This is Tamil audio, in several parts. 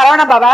சரவணபவ.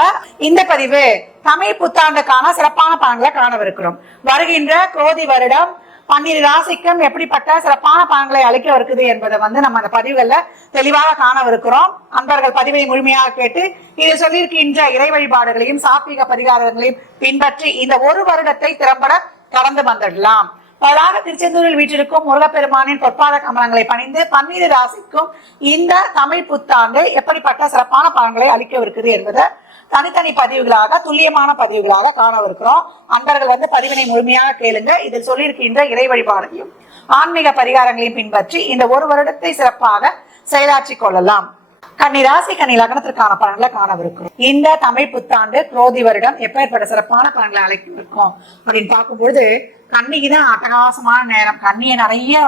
இந்த பதிவு தமிழ் புத்தாண்டுக்கான சிறப்பான பலன்களை காணவிருக்கிறோம். வருகின்ற குரோதி வருடம் 12 ராசிக்கும் எப்படிப்பட்ட சிறப்பான பலன்களை அளிக்க இருக்குது என்பதை நம்ம அந்த பதிவுகள்ல தெளிவாக காணவிருக்கிறோம். அன்பர்கள் பதிவை முழுமையாக கேட்டு இது சொல்லியிருக்கின்ற இறை வழிபாடுகளையும் சாத்விக பரிகாரங்களையும் பின்பற்றி இந்த ஒரு வருடத்தை திறம்பட கடந்து வந்துடலாம். பலாக திருச்செந்தூரில் வீற்றிருக்கும் முருகப்பெருமானின் பொற்பாத கமலங்களை பணிந்து 12 ராசிக்கும் இந்த தமிழ் புத்தாண்டு எப்படிப்பட்ட சிறப்பான பலன்களை அளிக்கவிருக்குது என்பதை தனித்தனி பதிவுகளாக துல்லியமான பதிவுகளாக காணவிருக்கிறோம். அன்பர்கள் பதிவினை முழுமையாக கேளுங்க. இதில் சொல்லியிருக்கின்ற இறை வழிபாடுகளையும் ஆன்மீக பரிகாரங்களையும் பின்பற்றி இந்த ஒரு வருடத்தை சிறப்பாக செயலாற்றிக் கொள்ளலாம். கன்னி ராசி கன்னி லக்னத்திற்கான பலன்களை காணவிருக்கிறோம். இந்த தமிழ் புத்தாண்டு குரோதி வருடம் எப்பேற்பட்ட சிறப்பான பலன்களை அழைக்கும் அப்படின்னு பார்க்கும்பொழுது கன்னிக்கு தான் அட்டகாசமான நேரம். கன்னியை நிறைய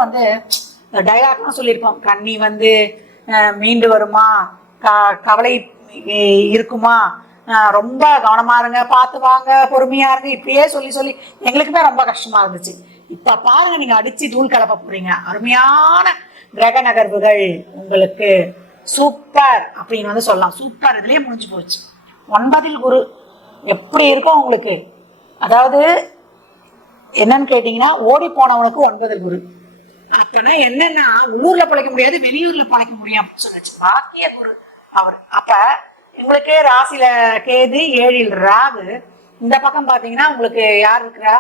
டைலாக்லாம் சொல்லியிருப்போம். கன்னி மீண்டு வருமா, கவலை இருக்குமா, ரொம்ப கவனமா இருங்க, பார்த்து வாங்க, பொறுமையா இருங்க, இப்படியே சொல்லி சொல்லி எங்களுக்குமே ரொம்ப கஷ்டமா இருந்துச்சு. இப்ப பாருங்க, நீங்க அடிச்சு தூள் கலப்ப போறீங்க. அருமையான கிரக நகர்வுகள் உங்களுக்கு சூப்பர் அப்படின்னு சொல்லலாம். சூப்பர் இதுலயே முடிஞ்சு போச்சு. 9 குரு எப்படி இருக்கும் உங்களுக்கு? அதாவது என்னன்னு கேட்டீங்கன்னா, ஓடி போனவனுக்கு 9 குரு. அப்பனா என்னன்னா, உள்ளூர்ல பழைக்க முடியாது, வெளியூர்ல பழைக்க முடியும் அப்படின்னு சொல்லிச்சு. பாக்கிய குரு அவர். அப்ப உங்களுக்கு ராசியில கேது, 7ல் ராகு. இந்த பக்கம் பாத்தீங்கன்னா உங்களுக்கு யார் இருக்கிறா?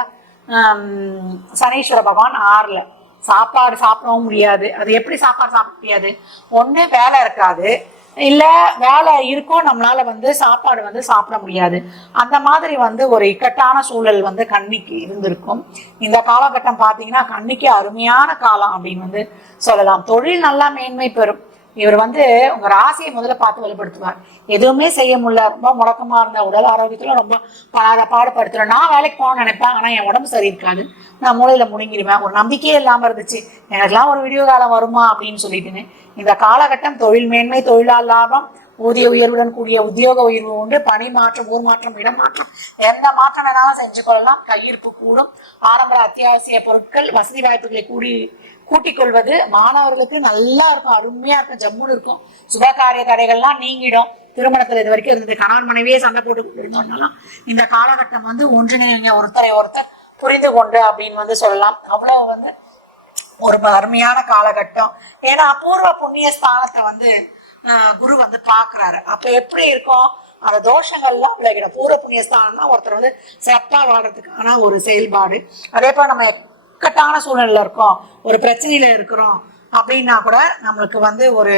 சனீஸ்வர பகவான் 6ல். சாப்பாடு சாப்பிடவும் முடியாது. அது எப்படி சாப்பாடு சாப்பிட முடியாது? ஒண்ணு வேலை இருக்காது, இல்ல வேலை இருக்கும், நம்மளால சாப்பாடு சாப்பிட முடியாது. அந்த மாதிரி ஒரு இக்கட்டான சூழல் கன்னிக்கு இருந்திருக்கும். இந்த காலகட்டம் பாத்தீங்கன்னா கன்னிக்கு அருமையான காலம் அப்படின்னு சொல்லலாம். தொழில் நல்லா மேன்மை பெறும். இவர் உங்க ராசியை முதல்ல பார்த்து வெளிப்படுத்துவார். எதுவுமே செய்ய முடியல, ரொம்ப முடக்கமா இருந்த உடல் ஆரோக்கியத்துல ரொம்ப பாடுபடுத்துறேன். நான் வேலைக்கு போகணும்னு நினைப்பேன், ஆனா என் உடம்பு சரியிருக்காது, நான் மூளையில முடங்கிடுவேன், ஒரு நம்பிக்கையே இல்லாம இருந்துச்சு, எனக்கெல்லாம் ஒரு விடிவு காலம் வருமா அப்படின்னு சொல்லிட்டுன்னு. இந்த காலகட்டம் தொழில் மேன்மை, தொழிலாளர் லாபம், ஊதிய உயர்வுடன் கூடிய உத்தியோக உயர்வு உண்டு. பணி மாற்றம், ஊர் மாற்றம், இடம் மாற்றம், எந்த மாற்றம் வேணாலும் செஞ்சு கொள்ளலாம். கையிருப்பு கூடும். ஆரம்ப அத்தியாவசிய பொருட்கள், வசதி வாய்ப்புகளை கூட்டிக் கொள்வது மாணவர்களுக்கு நல்லா இருக்கும், அருமையா இருக்கும், ஜம்முன்னு இருக்கும். சுபகாரிய தடைகள்லாம் நீங்கிடும். திருமணத்துல இது வரைக்கும் இருந்தது கணவன் மனைவியே சண்டை போட்டு கொண்டிருந்தோம்னாலும் இந்த காலகட்டம் ஒன்றிணைங்க, ஒருத்தரை ஒருத்தர் புரிந்து கொண்டு அப்படின்னு சொல்லலாம். அவ்வளவு ஒரு அருமையான காலகட்டம். ஏன்னா அபூர்வ புண்ணிய ஸ்தானத்தை குரு பாக்குறாரு. அப்ப எப்படி இருக்கும்? அந்த தோஷங்கள்லாம் விலகிடும். பூர்வ புண்ணிய ஸ்தானம் தான் ஒருத்தர் சிறப்பா வாழ்றதுக்கான ஒரு செயல்பாடு. அதே போல நம்ம இக்கட்டான சூழ்நிலையில இருக்கோம், ஒரு பிரச்சனையில இருக்கிறோம் அப்படின்னா கூட, நம்மளுக்கு ஒரு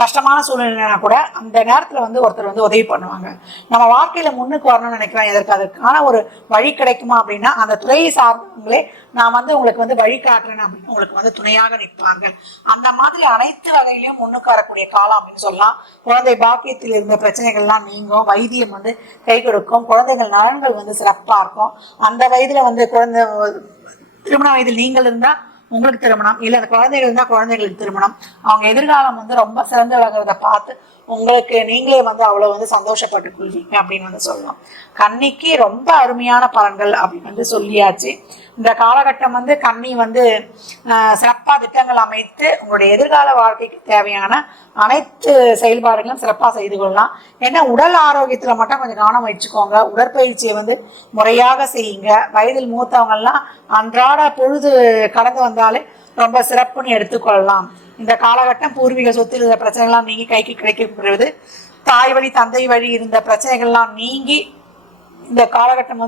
கஷ்டமான சூழ்நிலைனா கூட அந்த நேரத்துல ஒருத்தர் உதவி பண்ணுவாங்க. நம்ம வாழ்க்கையில முன்னுக்கு வரணும்னு நினைக்கிறோம், அதற்கான ஒரு வழி கிடைக்குமா அப்படின்னா அந்த துறையை சார்ந்தவங்களே நான் உங்களுக்கு வழி காட்டுறேன் அப்படின்னு உங்களுக்கு துணையாக நிற்பார்கள். அந்த மாதிரி அனைத்து வகையிலையும் முன்னுக்கு வரக்கூடிய காலம் அப்படின்னு சொல்லலாம். குழந்தை பாக்கியத்தில் இருந்த பிரச்சனைகள்லாம் நீங்கும். வைத்தியம் கை கொடுக்கும். குழந்தைகள் நலன்கள் சிறப்பா இருக்கும். அந்த வயதுல குழந்தை திருமண வயதில் நீங்கள் இருந்தா உங்களுக்கு திருமணம், இல்ல அந்த குழந்தைகள் இருந்தா குழந்தைகளுக்கு திருமணம். அவங்க எதிர்காலம் ரொம்ப சிறந்து விளங்குறத பார்த்து உங்களுக்கு நீங்களே அவ்வளவு சந்தோஷப்பட்டு கொள்வீங்க அப்படின்னு சொல்லலாம். கன்னிக்கு ரொம்ப அருமையான பலன்கள் அப்படின்னு சொல்லியாச்சு. இந்த காலகட்டம் கன்னி சிறப்பா திட்டங்கள் அமைத்து உங்களுடைய எதிர்கால வாழ்க்கைக்கு தேவையான அனைத்து செயல்பாடுகளும் சிறப்பா செய்து கொள்ளலாம். ஏன்னா உடல் ஆரோக்கியத்துல மட்டும் கொஞ்சம் கவனம் வச்சுக்கோங்க. உடற்பயிற்சியை முறையாக செய்யுங்க. வயதில் மூத்தவங்கள்லாம் அன்றாட பொழுது கடந்து வந்தாலே ரொம்ப சிறப்புன்னு எடுத்துக்கொள்ளலாம். இந்த காலகட்டம் பூர்வீக சொத்தில் இருந்த பிரச்சனைகள்லாம் நீங்கி கைக்கு கிடைக்கப்படுவது. தாய் வழி, தந்தை வழி இருந்த பிரச்சனைகள்லாம் நீங்கி இந்த காலகட்டம்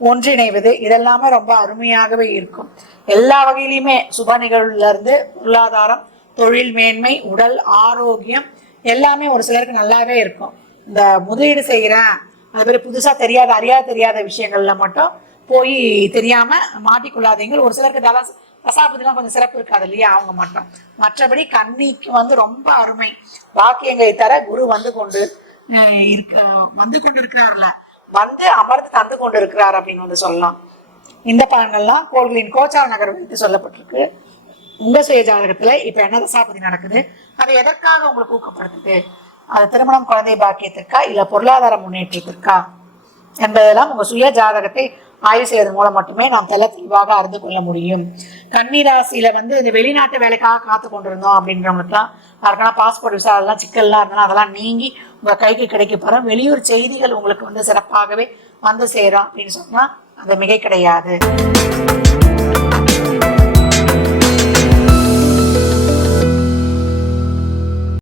ஒன்றிணைவது, இதெல்லாமே ரொம்ப அருமையாகவே இருக்கும். எல்லா வகையிலுமே சுப நிகழ்வுல இருந்து பொருளாதாரம், தொழில் மேன்மை, உடல் ஆரோக்கியம் எல்லாமே ஒரு சிலருக்கு நல்லாவே இருக்கும். இந்த முதலீடு செய்யறேன், அது பேர் புதுசா தெரியாத விஷயங்கள்ல மட்டும் போய் தெரியாம மாட்டிக்கொள்ளாதீங்க. ஒரு சிலருக்கு தசாபதிலாம் கொஞ்சம் சிறப்பு இருக்காது இல்லையா, அவங்க மட்டும். மற்றபடி கன்னிக்கு ரொம்ப அருமை. பாக்கியங்களை தர குரு கொண்டு இருக்கிறார்ல, அமர்ந்து தந்து கொண்டு இருக்கிறார் அப்படின்னு சொல்லலாம். இந்த பலன்கள்லாம் கோள்களின் கோச்சார நகர் வைத்து சொல்லப்பட்டிருக்கு. உங்க சுய ஜாதகத்துல இப்ப என்ன தசாபதி நடக்குது, அதை எதற்காக உங்களுக்கு ஊக்கப்படுத்துது, அது திருமணம், குழந்தை பாக்கியத்திற்கா, இல்ல பொருளாதார முன்னேற்றத்திற்கா என்பதெல்லாம் உங்க சுய ஜாதகத்தை ஆய்வு செய்வதன் மூலம் மட்டுமே நாம் தெளிவாக அறிந்து கொள்ள முடியும். கன்னி ராசியில இந்த வெளிநாட்டு வேலைக்காக காத்து கொண்டிருந்தோம் அப்படின்றவங்களுக்குலாம் யாருக்கான பாஸ்போர்ட் விசா அதெல்லாம் சிக்கல்லாம் இருந்தாலும் அதெல்லாம் நீங்கி உங்க கைக்கு கிடைக்க போற வெளியூர் செய்திகள் உங்களுக்கு வந்து சிறப்பாகவே வந்து சேரும் அப்படின்னு சொன்னா அது மிகை கிடையாது.